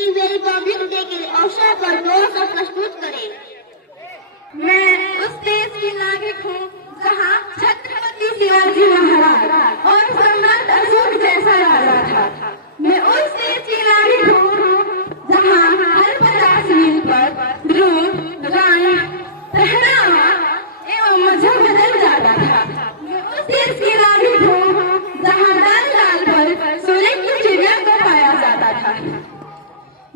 की वे Republic day के अवसर पर जोर प्रस्तुत करें। मैं उस देश की नागरिक हूँ जहाँ छत्रपति शिवाजी महाराज और सम्राट अशोक जैसा राजा था। मैं उस देश की नागरिक हूँ जहाँ हर 50 मील पर रूप, रंग, पहनावा एवं मजहब बदल जाता था। मैं उस देश की नागरिक हूँ जहाँ डाल पर सोने की चिड़िया को पाया जाता था।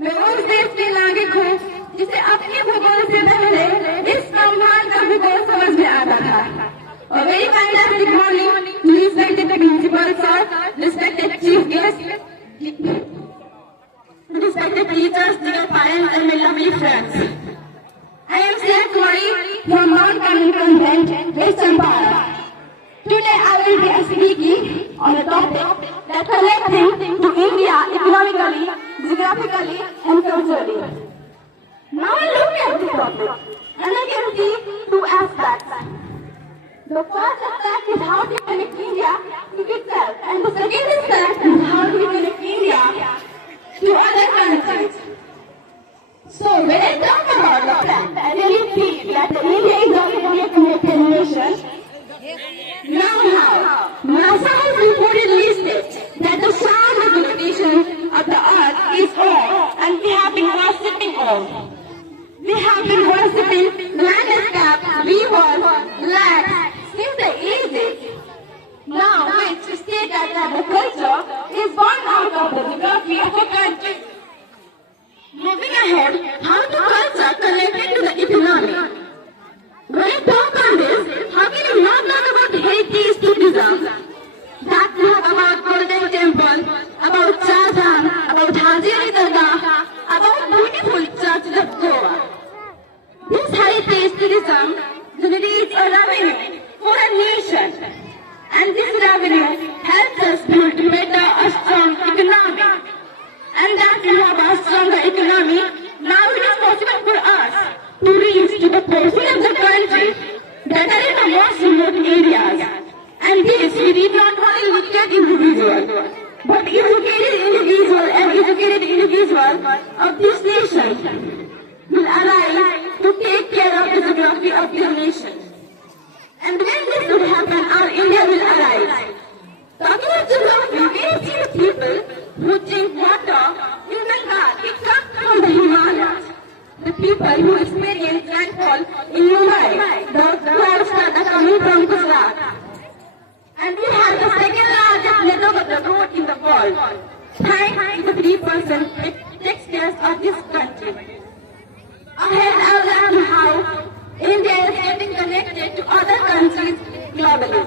मैं उस देश की नागरिक हूँ जिसे अपने भूगोल से पहले इस ब्रह्मांड का भूगोल समझ में आता था। A very fantastic morning to respected principal sir, respected chief guest, respected teachers, dear parents and my lovely friends. I am Sir Kumari from Mount Carmel Convent, West Champara. Today I will be speaking on a topic that connects him to India economically, geographically and culturally. Now I look at the topic and I can see two aspects. The first aspect is how to connect India to itself, and the second aspect is how to connect India to other countries. So when I talk about the fact, I really feel that India is already a connected nation. Now how? NASA has reportedly stated that the sound rotation of the earth is on, and we have been worshipping on. We have been worshipping landscape, rivers, lakes since the ages. Now, which state that the culture is born out of the geography of a country. Moving ahead, how the culture connected to the economy. When I talk on this, how can you not talk about heritage tourism? That we have about Golden Temple, about Shah Jahan, about Hazari Dargah, about beautiful churches of Goa. This heritage tourism generates a revenue for a nation, and this revenue helps us build better, a strong economy. And that we have a stronger economy, now it is possible for us to reach to the portion of the country that are in the most remote areas. And this we need not only look at individual, but educated individual and educated individual of this nation will arise to take care of the geography of your nation. And when this will happen, our India will arise. Talking about geography, we see the people who drink water in Bengal, it comes from the Himalayas. The people who experience landfall in Mumbai, the clouds that are coming from Gujarat. And we have the second largest network of the road in the world. Thanks to the 3% taxpayers of this country. Ahead, I will learn how India is getting connected to other countries globally.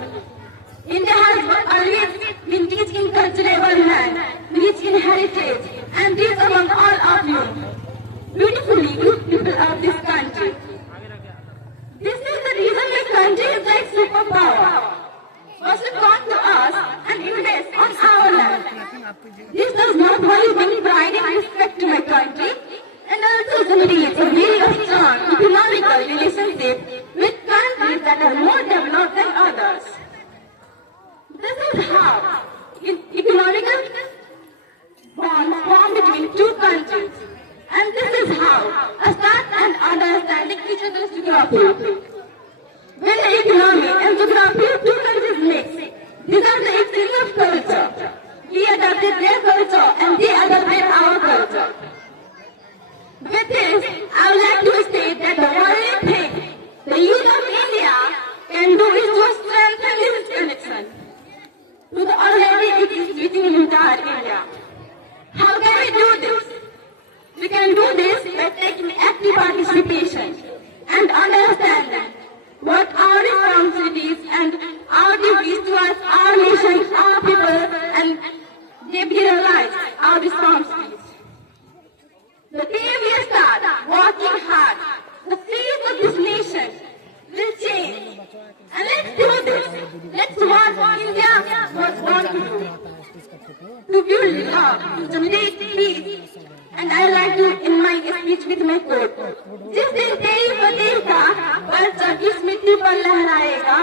India has always been rich in cultural land, rich in heritage, and this among all of you, beautifully good people of this country. This is the reason my country is like superpower. Must have come to us and invest on our land. This does not only bring pride and respect to my country, and also generates a very strong economical relationship with countries that are more developed than others. This is how economical bonds form between two countries, and this is how a start and understanding each other's geography. When the economy and geography of two countries mix, these are the exchange of culture. We adopted their culture and they adopted our culture. With this, I would like to state that the only thing the youth of India can do is to strengthen this connection to the already existing in entire India. How can we do this? We can do this by taking active participation and understanding what our responsibilities and our duties towards our nation, our people, and they realize our responsibilities. The day we start working hard, the face of this nation will change. And let's do this. Let's what India was born to do. To build love, to generate peace. And I like to end my speech with my quote. जिस दिन तेरी फतेह का परचम इस मिट्टी पर लहराएगा,